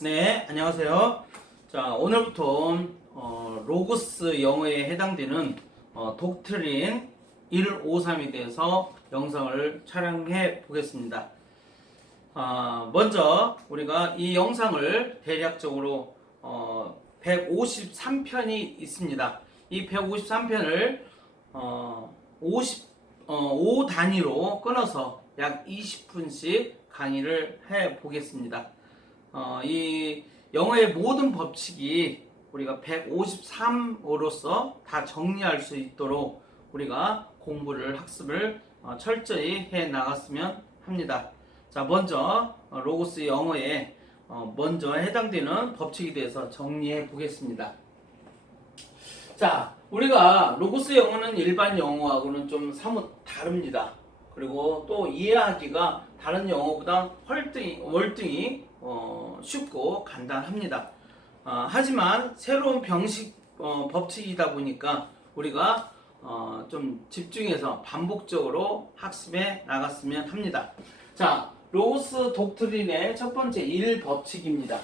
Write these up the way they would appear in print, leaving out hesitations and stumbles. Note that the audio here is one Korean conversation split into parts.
네, 안녕하세요. 자, 오늘부터 로고스 영어에 해당되는 독트린 153에 대해서 영상을 촬영해 보겠습니다. 먼저 우리가 이 영상을 대략적으로 153편이 있습니다. 이 153편을 5 단위로 끊어서 약 20분씩 강의를 해 보겠습니다. 이 영어의 모든 법칙이 우리가 153으로서 다 정리할 수 있도록 우리가 공부를 학습을 철저히 해 나갔으면 합니다. 자, 먼저 로고스 영어에 먼저 해당되는 법칙에 대해서 정리해 보겠습니다. 자, 우리가 로고스 영어는 일반 영어하고는 좀 사뭇 다릅니다. 그리고 또 이해하기가 다른 영어보다 월등히 쉽고 간단합니다. 하지만 새로운 법칙이다 보니까 우리가 좀 집중해서 반복적으로 학습해 나갔으면 합니다. 자, 로고스 독트린의 첫 번째 1법칙입니다.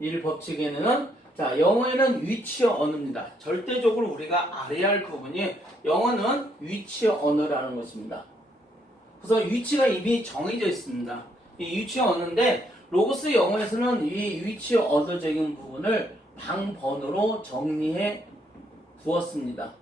1법칙에는 자, 영어에는 위치어 언어입니다. 절대적으로 우리가 알아야 할 부분이 영어는 위치어 언어라는 것입니다. 그래서 위치가 이미 정해져 있습니다. 이 위치어 언어인데 로고스 영어에서는 이 위치어 언어적인 부분을 방번호로 정리해 두었습니다.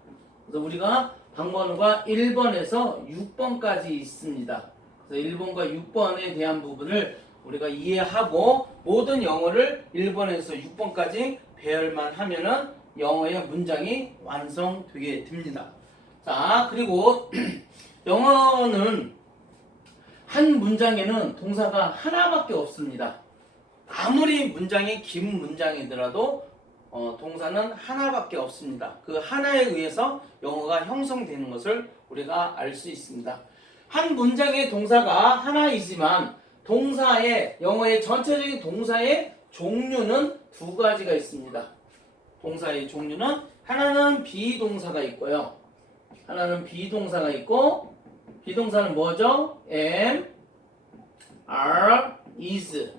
그래서 우리가 방번호가 1번에서 6번까지 있습니다. 그래서 1번과 6번에 대한 부분을 우리가 이해하고 모든 영어를 1번에서 6번까지 배열만 하면은 영어의 문장이 완성되게 됩니다. 자, 그리고 영어는 한 문장에는 동사가 하나밖에 없습니다. 아무리 문장이 긴 문장이더라도 동사는 하나밖에 없습니다. 그 하나에 의해서 영어가 형성되는 것을 우리가 알 수 있습니다. 한 문장의 동사가 하나이지만 영어의 전체적인 동사의 종류는 두 가지가 있습니다. 동사의 종류는 하나는 비동사가 있고요. 하나는 비동사가 있고 비동사는 뭐죠? am, are, is.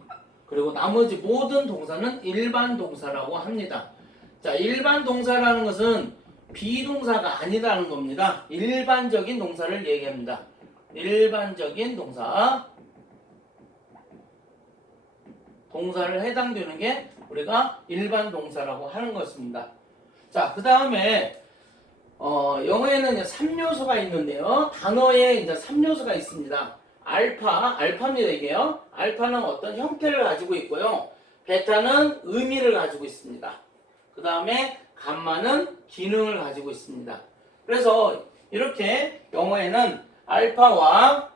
그리고 나머지 모든 동사는 일반 동사라고 합니다. 자, 일반 동사라는 것은 비동사가 아니라는 겁니다. 일반적인 동사를 얘기합니다. 일반적인 동사를 해당되는 게 우리가 일반 동사라고 하는 것입니다. 자, 그 다음에 영어에는 3요소가 있는데요. 단어에 이제 3요소가 있습니다. 알파입니다, 이게요. 알파는 어떤 형태를 가지고 있고요. 베타는 의미를 가지고 있습니다. 그 다음에 감마는 기능을 가지고 있습니다. 그래서 이렇게 영어에는 알파와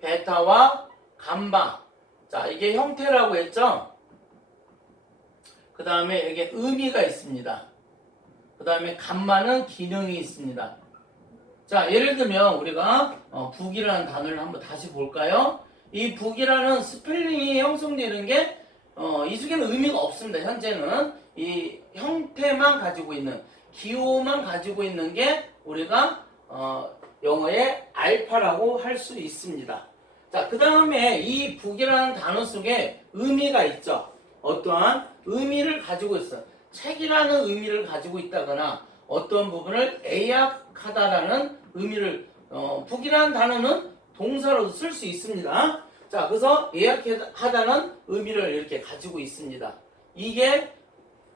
베타와 감마. 자, 이게 형태라고 했죠? 그 다음에 여기 의미가 있습니다. 그 다음에 감마는 기능이 있습니다. 자, 예를 들면 우리가 북이라는 단어를 한번 다시 볼까요? 이 북이라는 스펠링이 형성되는 게 이 속에는 의미가 없습니다. 현재는 이 형태만 가지고 있는 기호만 가지고 있는 게 우리가 영어의 알파라고 할 수 있습니다. 자, 그 다음에 이 북이라는 단어 속에 의미가 있죠. 어떠한 의미를 가지고 있어요. 책이라는 의미를 가지고 있다거나 어떤 부분을 애약하다라는 의미를 북이라는 단어는 동사로 쓸 수 있습니다. 자, 그래서 애약하다는 의미를 이렇게 가지고 있습니다. 이게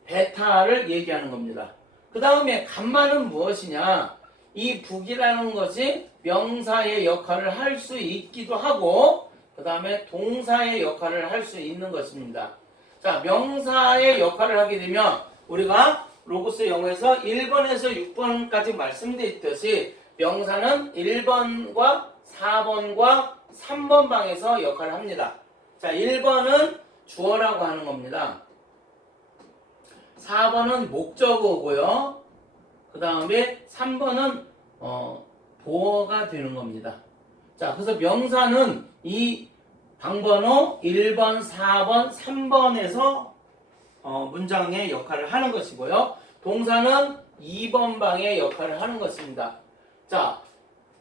베타를 얘기하는 겁니다. 그 다음에 감마는 무엇이냐? 이 북이라는 것이 명사의 역할을 할 수 있기도 하고 그 다음에 동사의 역할을 할 수 있는 것입니다. 자, 명사의 역할을 하게 되면 우리가 로고스 영어에서 1번에서 6번까지 말씀드렸듯이 명사는 1번과 4번과 3번 방에서 역할을 합니다. 자, 1번은 주어라고 하는 겁니다. 4번은 목적어고요. 그 다음에 3번은 보어가 되는 겁니다. 자, 그래서 명사는 이 방번호 1번, 4번, 3번에서 문장의 역할을 하는 것이고요. 동사는 2번 방의 역할을 하는 것입니다. 자,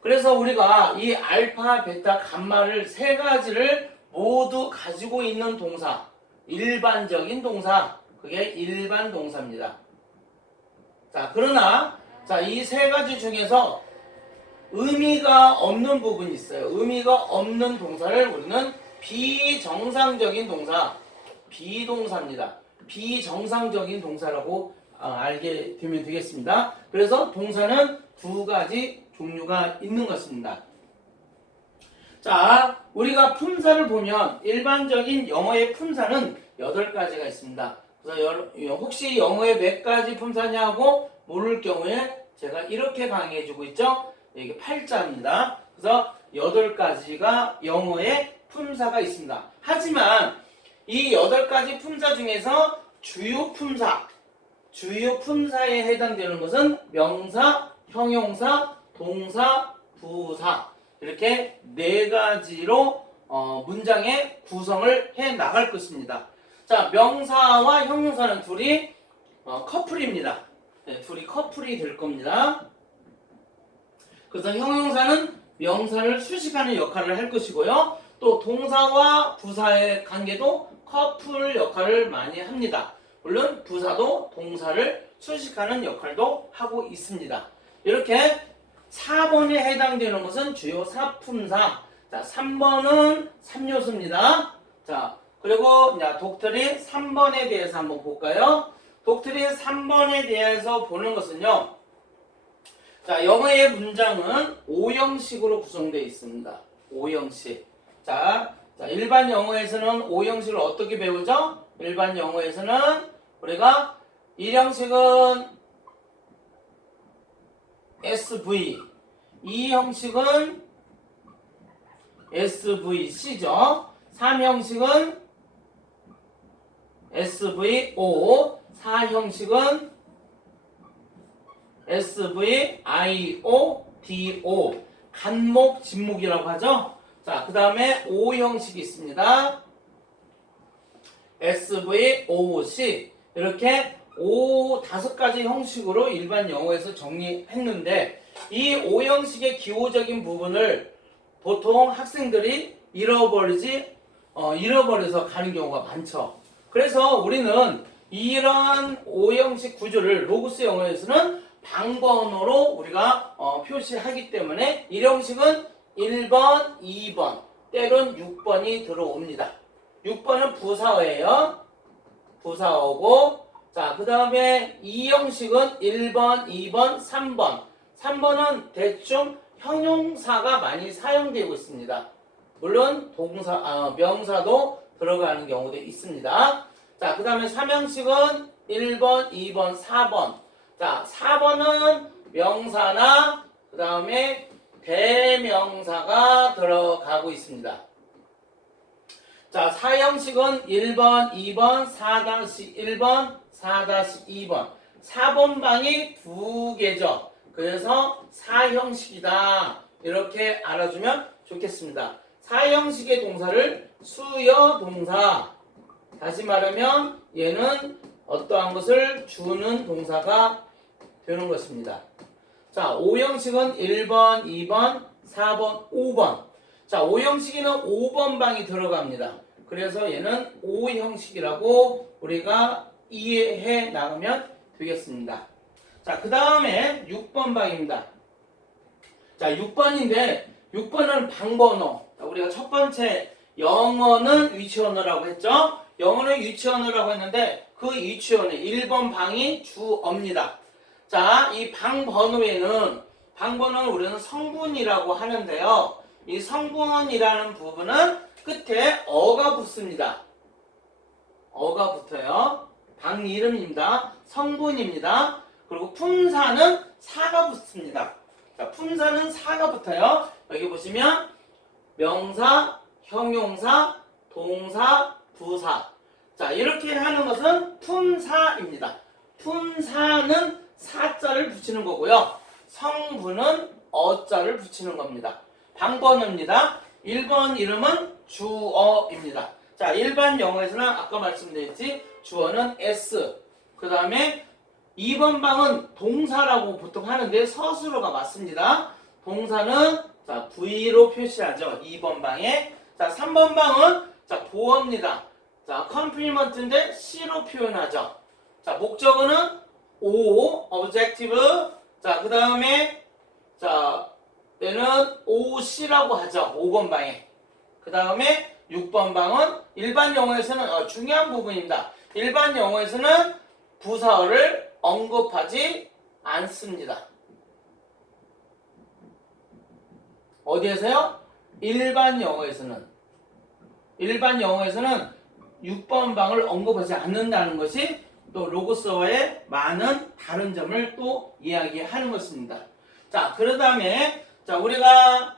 그래서 우리가 이 알파, 베타, 감마를 세 가지를 모두 가지고 있는 동사, 일반적인 동사. 그게 일반 동사입니다. 자, 그러나 자, 이 세 가지 중에서 의미가 없는 부분이 있어요. 의미가 없는 동사를 우리는 비정상적인 동사, 비동사입니다. 비정상적인 동사라고 알게 되면 되겠습니다. 그래서 동사는 두 가지 종류가 있는 것입니다. 자, 우리가 품사를 보면 일반적인 영어의 품사는 8가지가 있습니다. 그래서 혹시 영어에 몇 가지 품사냐고 물을 경우에 제가 이렇게 강의해주고 있죠. 이게 8자입니다. 그래서 8가지가 영어의 품사가 있습니다. 하지만 이 8가지 품사 중에서 주요 품사에 해당되는 것은 명사, 형용사, 동사, 부사 이렇게 4가지로 문장의 구성을 해 나갈 것입니다. 자, 명사와 형용사는 둘이 커플입니다. 네, 둘이 커플이 될 겁니다. 그래서 형용사는 명사를 수식하는 역할을 할 것이고요. 또 동사와 부사의 관계도 커플 역할을 많이 합니다. 물론 부사도 동사를 수식하는 역할도 하고 있습니다. 이렇게 4번에 해당되는 것은 주요 사품사. 자, 3번은 3요소입니다. 자, 그리고 독트린 3번에 대해서 한번 볼까요? 독트린 3번에 대해서 보는 것은요. 자, 영어의 문장은 5형식으로 구성되어 있습니다. 5형식. 자, 일반 영어에서는 5형식을 어떻게 배우죠? 일반 영어에서는 우리가 1형식은 SV, 2형식은 SVC죠. 3형식은 SVO, 4형식은 SVIO, DO, 간목, 진목이라고 하죠. 자, 그 다음에 5형식이 있습니다. SVOC 이렇게 5가지 형식으로 일반 영어에서 정리했는데 이 5형식의 기호적인 부분을 보통 학생들이 잃어버려서 가는 경우가 많죠. 그래서 우리는 이런 5형식 구조를 로고스 영어에서는 방번호로 우리가 표시하기 때문에 1형식은 1번, 2번, 때론 6번이 들어옵니다. 6번은 부사어예요. 부사어고, 자, 그 다음에 2형식은 1번, 2번, 3번. 3번은 대충 형용사가 많이 사용되고 있습니다. 물론 명사도 들어가는 경우도 있습니다. 자, 그 다음에 3형식은 1번, 2번, 4번. 자, 4번은 명사나 그 다음에 대명사가 들어가고 있습니다. 자, 4형식은 1번, 2번, 4-1번, 4-2번. 4번 방이 2개죠. 그래서 4형식이다. 이렇게 알아주면 좋겠습니다. 4형식의 동사를 수여동사. 다시 말하면 얘는 어떠한 것을 주는 동사가 되는 것입니다. 자, 5형식은 1번, 2번, 4번, 5번. 자, 5형식에는 5번 방이 들어갑니다. 그래서 얘는 5형식이라고 우리가 이해해 나가면 되겠습니다. 자, 그 다음에 6번 방입니다. 자, 6번인데 6번은 방번호. 자, 우리가 첫 번째 영어는 위치언어라고 했죠. 영어는 위치언어라고 했는데 그 위치언어 1번 방이 주어입니다. 자, 이 방번호에는 우리는 성분이라고 하는데요. 이 성분이라는 부분은 끝에 어가 붙습니다. 어가 붙어요. 방 이름입니다. 성분입니다. 그리고 품사는 사가 붙습니다. 자, 품사는 사가 붙어요. 여기 보시면 명사, 형용사, 동사, 부사. 자, 이렇게 하는 것은 품사입니다. 품사는 사자를 붙이는 거고요. 성분은 어자를 붙이는 겁니다. 방번호입니다. 1번 이름은 주어입니다. 자, 일반 영어에서는 아까 말씀드렸지 주어는 S. 그 다음에 2번 방은 동사라고 보통 하는데 서술어가 맞습니다. 동사는 자, V로 표시하죠. 2번 방에. 자, 3번 방은 자, 보어입니다. 자, 컴플리먼트인데 C로 표현하죠. 자, 목적어는 O, objective. 자, 그 다음에 자, 얘는 OC라고 하죠. 5번 방에. 그 다음에 6번 방은 일반 영어에서는 중요한 부분입니다. 일반 영어에서는 부사어를 언급하지 않습니다. 어디에서요? 일반 영어에서는 6번 방을 언급하지 않는다는 것이 또 로고스와의 많은 다른 점을 또 이야기하는 것입니다. 자, 그 다음에 자, 우리가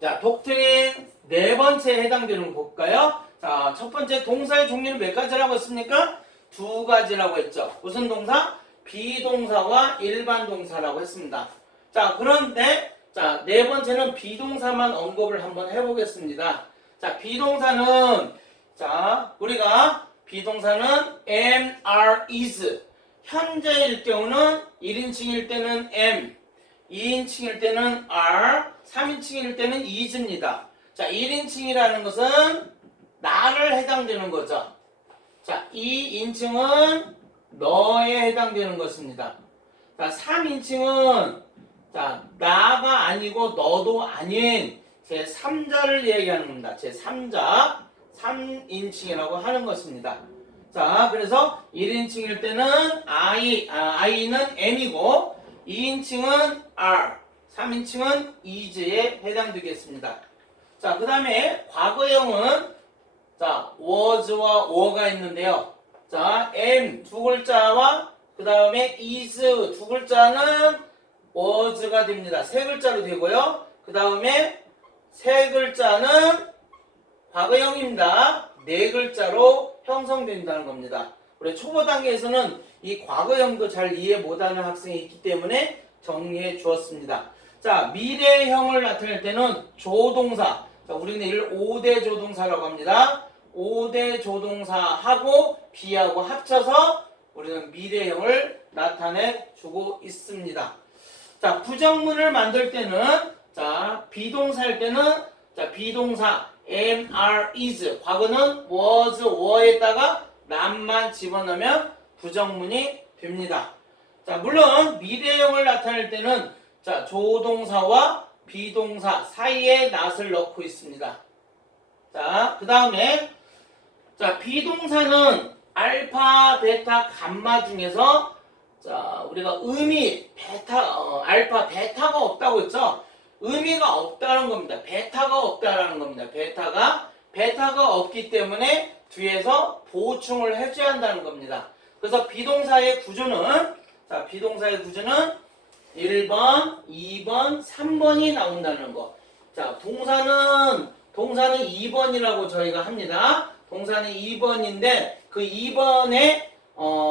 자, 독트린 네 번째에 해당되는 거 볼까요? 자, 첫 번째 동사의 종류는 몇 가지라고 했습니까? 두 가지라고 했죠. 무슨 동사? 비동사와 일반 동사라고 했습니다. 자, 그런데 자, 네 번째는 비동사만 언급을 한번 해보겠습니다. 자, 비동사는 자, 우리가 비동사는 am, are, is. 현재일 경우는 1인칭일 때는 am, 2인칭일 때는 are, 3인칭일 때는 is입니다. 자, 1인칭이라는 것은 나를 해당되는 거죠. 자, 2인칭은 너에 해당되는 것입니다. 자, 3인칭은 자, 나가 아니고 너도 아닌 제3자를 얘기하는 겁니다. 제3자, 3인칭이라고 하는 것입니다. 자, 그래서 1인칭일 때는 I는 M이고 2인칭은 R, 3인칭은 is에 해당되겠습니다. 자, 그 다음에 과거형은 자, was와 were가 있는데요. 자, am 두 글자와 그 다음에 is 두 글자는 was가 됩니다. 세 글자로 되고요. 그 다음에 세 글자는 과거형입니다. 네 글자로 형성된다는 겁니다. 우리 초보 단계에서는 이 과거형도 잘 이해 못하는 학생이 있기 때문에 정리해 주었습니다. 자, 미래형을 나타낼 때는 조동사. 자, 우리는 이를 5대 조동사라고 합니다. 5대 조동사하고 be하고 합쳐서 우리는 미래형을 나타내 주고 있습니다. 자, 부정문을 만들 때는 자, 비동사일 때는 자, 비동사 am, are, is 과거는 was, were에다가 nam만 집어넣으면 부정문이 됩니다. 자, 물론 미래형을 나타낼 때는 자, 조동사와 비동사 사이에 not을 넣고 있습니다. 자, 그 다음에 자, 비동사는 알파, 베타, 감마 중에서 자, 우리가 의미 알파, 베타가 없다고 했죠. 의미가 없다는 겁니다. 베타가 없다라는 겁니다. 베타가 없기 때문에 뒤에서 보충을 해줘야 한다는 겁니다. 그래서 비동사의 구조는 자, 비동사의 구조는 1번, 2번, 3번이 나온다는 거. 자, 동사는 2번이라고 저희가 합니다. 동사는 2번인데 그 2번에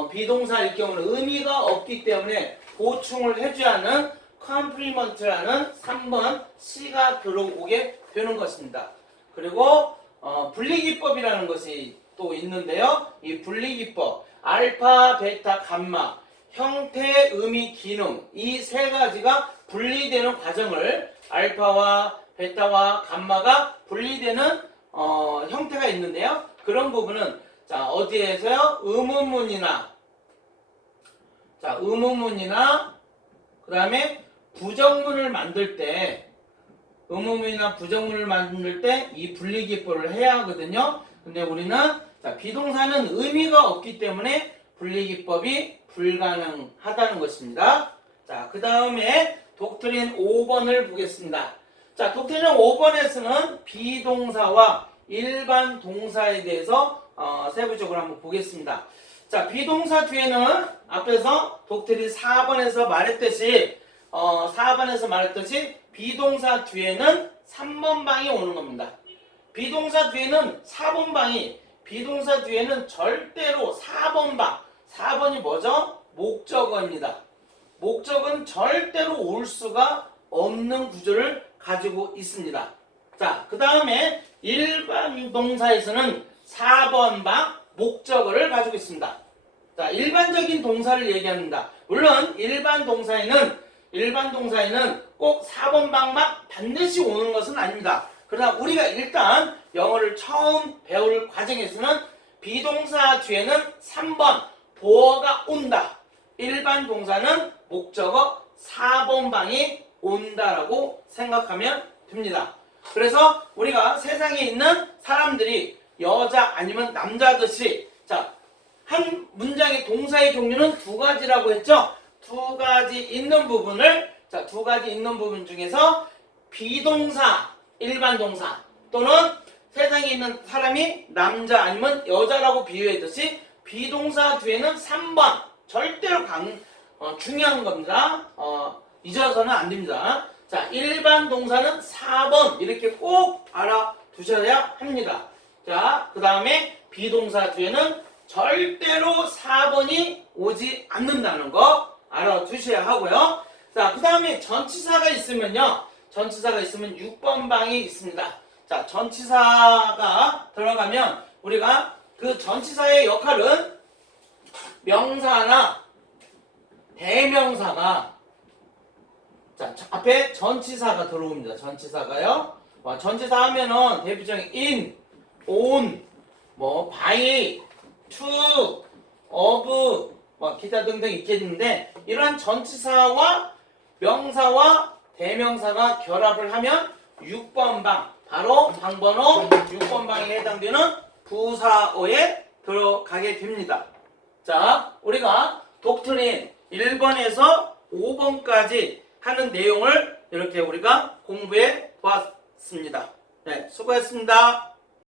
비동사일 경우는 의미가 없기 때문에 보충을 해줘야 하는 컴플리먼트라는 3번 C가 들어오게 되는 것입니다. 그리고 분리기법이라는 것이 또 있는데요. 이 분리기법 알파, 베타, 감마 형태, 의미, 기능 이 세 가지가 분리되는 과정을 알파와 베타와 감마가 분리되는 형태가 있는데요. 그런 부분은 자, 어디에서요? 의문문이나 그 다음에 부정문을 만들 때 의문문이나 부정문을 만들 때 이 분리기법을 해야 하거든요. 근데 우리는 자, 비동사는 의미가 없기 때문에 분리기법이 불가능하다는 것입니다. 자, 그 다음에 독트린 5번을 보겠습니다. 자, 독트린 5번에서는 비동사와 일반 동사에 대해서 세부적으로 한번 보겠습니다. 자, 비동사 뒤에는 앞에서 독트린 4번에서 말했듯이 비동사 뒤에는 3번 방이 오는 겁니다. 비동사 뒤에는 4번 방이 비동사 뒤에는 절대로 4번 방 4번이 뭐죠? 목적어입니다. 목적은 절대로 올 수가 없는 구조를 가지고 있습니다. 자, 그 다음에 일반 동사에서는 4번 방 목적어를 가지고 있습니다. 자, 일반적인 동사를 얘기합니다. 물론 일반 동사에는 꼭 4번 방만 반드시 오는 것은 아닙니다. 그러나 우리가 일단 영어를 처음 배울 과정에서는 비동사 뒤에는 3번 보어가 온다. 일반 동사는 목적어 4번 방이 온다라고 생각하면 됩니다. 그래서 우리가 세상에 있는 사람들이 여자 아니면 남자듯이 자, 한 문장의 동사의 종류는 두 가지라고 했죠? 두 가지 있는 부분을 자, 두 가지 있는 부분 중에서 비동사, 일반 동사 또는 세상에 있는 사람이 남자 아니면 여자라고 비유했듯이 비동사 뒤에는 3번 절대로 중요한 겁니다. 잊어서는 안 됩니다. 자, 일반 동사는 4번 이렇게 꼭 알아두셔야 합니다. 자, 그 다음에 비동사 뒤에는 절대로 4번이 오지 않는다는 거 알아두셔야 하고요. 자, 그 다음에 전치사가 있으면요. 전치사가 있으면 6번 방이 있습니다. 자, 전치사가 들어가면 우리가 그 전치사의 역할은 명사나 대명사가 자, 앞에 전치사가 들어옵니다. 전치사가요. 전치사 하면은 대표적인 in, on, by, to, of, 기타 등등 있겠는데 이러한 전치사와 명사와 대명사가 결합을 하면 6번 방, 바로 방번호 6번 방에 해당되는 부사어에 들어가게 됩니다. 자, 우리가 독트린 1번에서 5번까지 하는 내용을 이렇게 우리가 공부해 보았습니다. 네, 수고했습니다.